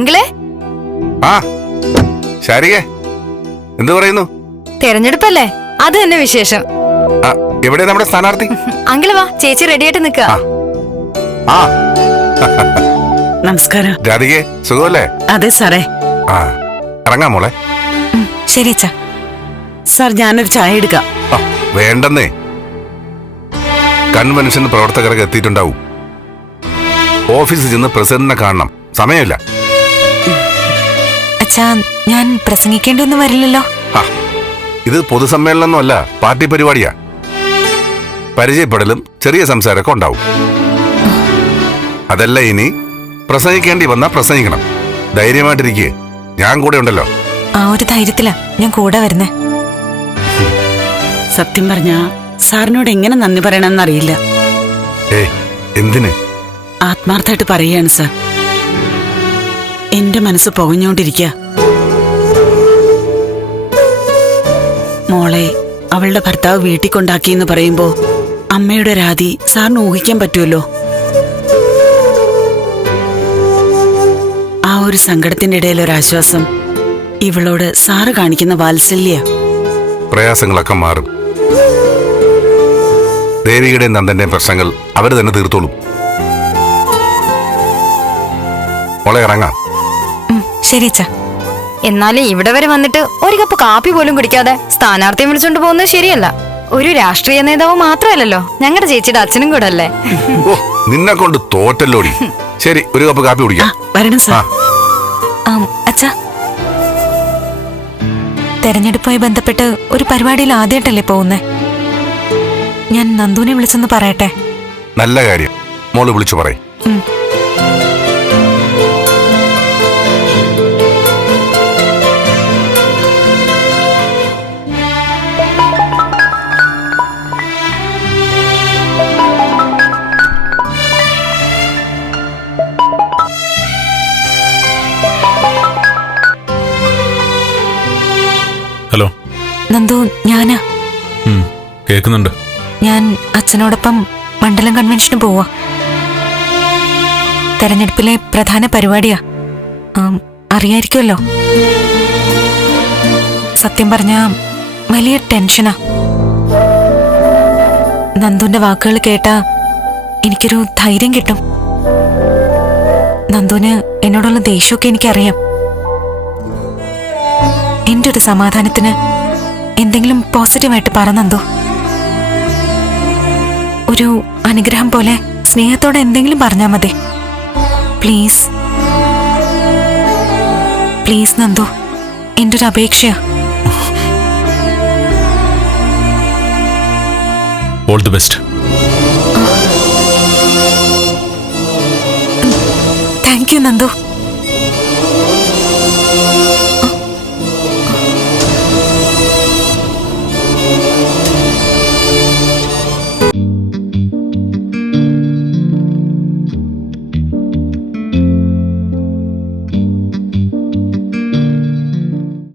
അങ്കിളെ? ആ ശാരികേ എന്തു പറയുന്നു? തെരഞ്ഞെടുപ്പല്ലേ? അത് തന്നെ വിശേഷം. എവിടെ നമ്മുടെ സ്ഥാനാർത്ഥി? അങ്കിൾ വാ ചേച്ചി റെഡിയായിട്ട് നിക്ക ആ. നമസ്കാരം. രാധികെ സുഖമല്ലേ? അതെ സാറേ. ആ ഇറങ്ങാം മോളെ. ശരി അച്ഛാ. സാർ ഞാനൊരു ചായ എടുക്കാം. വേണ്ടെന്നേ. കൺവെൻഷൻ പ്രവർത്തകർക്ക് എത്തിയിട്ടുണ്ടാവും. ഓഫീസിൽ ചെന്ന് പ്രസിഡന്റിനെ കാണണം. സമയമില്ല. അച്ഛാ ഞാൻ പ്രസംഗിക്കേണ്ടൊന്നും വരില്ലല്ലോ. ആ, ഇത് പൊതുസമ്മേളനമൊന്നുമല്ല പാർട്ടി പരിപാടിയാ. പരിചയപ്പെടലും ചെറിയ സംസാരമൊക്കെ ഉണ്ടാവും. അതല്ല ഇനി പ്രസംഗിക്കേണ്ടി വന്നാ പ്രസംഗിക്കണം. ധൈര്യമായിട്ടിരിക്കെ. ഞാൻ കൂടെ ഉണ്ടല്ലോ. ആ ഒരു ധൈര്യത്തിലാ. ഞാൻ കൂടെ വരുന്നേ. സത്യം പറഞ്ഞ സാറിനോട് എങ്ങനെ നന്ദി പറയണമെന്നറിയില്ല. അറിയില്ല എന്തിന്? ആത്മാർത്ഥമായിട്ട് പറയുകയാണ് സാർ. എന്റെ മനസ്സ് പുകഞ്ഞോണ്ടിരിക്കുക മോളെ അവളുടെ ഭർത്താവ് വീട്ടിൽ കൊണ്ടാക്കി എന്ന് പറയുമ്പോ അമ്മയുടെ രാതി സാറിന് ഊഹിക്കാൻ പറ്റുമല്ലോ? ആ ഒരു സങ്കടത്തിന്റെ ഇടയിൽ ഒരു ആശ്വാസം ഇവളോട് സാറ് കാണിക്കുന്ന വാത്സല്യ. പ്രയാസങ്ങളൊക്കെ മാറും. ദേവിയുടെയും നന്ദന്റെയും പ്രശ്നങ്ങൾ അവർ തന്നെ തീർത്തോളും. മോളെ ഇറങ്ങാം. ശരി അച്ഛാ. എന്നാലും ഇവിടെ വരെ വന്നിട്ട് ഒരു കപ്പ് കാപ്പി പോലും കുടിക്കാതെ സ്ഥാനാർത്ഥിയെ വിളിച്ചോണ്ട് പോകുന്നത് ശരിയല്ല. ഒരു രാഷ്ട്രീയ നേതാവ് മാത്രമല്ലല്ലോ ഞങ്ങളുടെ ചേച്ചിയുടെ അച്ഛനും കൂടെ അല്ലേ നിന്നെ കൊണ്ട് തോറ്റല്ലോടി. ശരി ഒരു കപ്പ് കാപ്പി കുടിക്കാം. വരണം ആ സാർ. ആം, അച്ഛാ. തെരഞ്ഞെടുപ്പുമായി ബന്ധപ്പെട്ട് ഒരു പരിപാടിയിൽ ആദ്യമായിട്ടല്ലേ പോകുന്നേ? ഞാൻ നന്ദുവിനെ വിളിച്ചെന്ന് പറയട്ടെ. നല്ല കാര്യം. മോൾ വിളിച്ചു പറയും. ഹലോ. നന്ദു ഞാനാ. കേൾക്കുന്നുണ്ട് ഞാൻ അച്ഛനോടൊപ്പം മണ്ഡലം കൺവെൻഷന് പോവാ. തെരഞ്ഞെടുപ്പിലെ പ്രധാന പരിപാടിയാ. അറിയായിരിക്കുമല്ലോ. സത്യം പറഞ്ഞ വലിയ ടെൻഷനാ. നന്ദുവിന്റെ വാക്കുകൾ കേട്ടാ എനിക്കൊരു ധൈര്യം കിട്ടും. നന്ദുവിന് എന്നോടുള്ള ദേഷ്യമൊക്കെ എനിക്കറിയാം. എന്റെ ഒരു സമാധാനത്തിന് എന്തെങ്കിലും പോസിറ്റീവായിട്ട് പറഞ്ഞെന്തോ ഒരു അനുഗ്രഹം പോലെ സ്നേഹത്തോടെ എന്തെങ്കിലും പറഞ്ഞാൽ മതി. പ്ലീസ്. പ്ലീസ് നന്ദു. എന്റെ ഒരു അപേക്ഷയാ all the best thank you Nandu.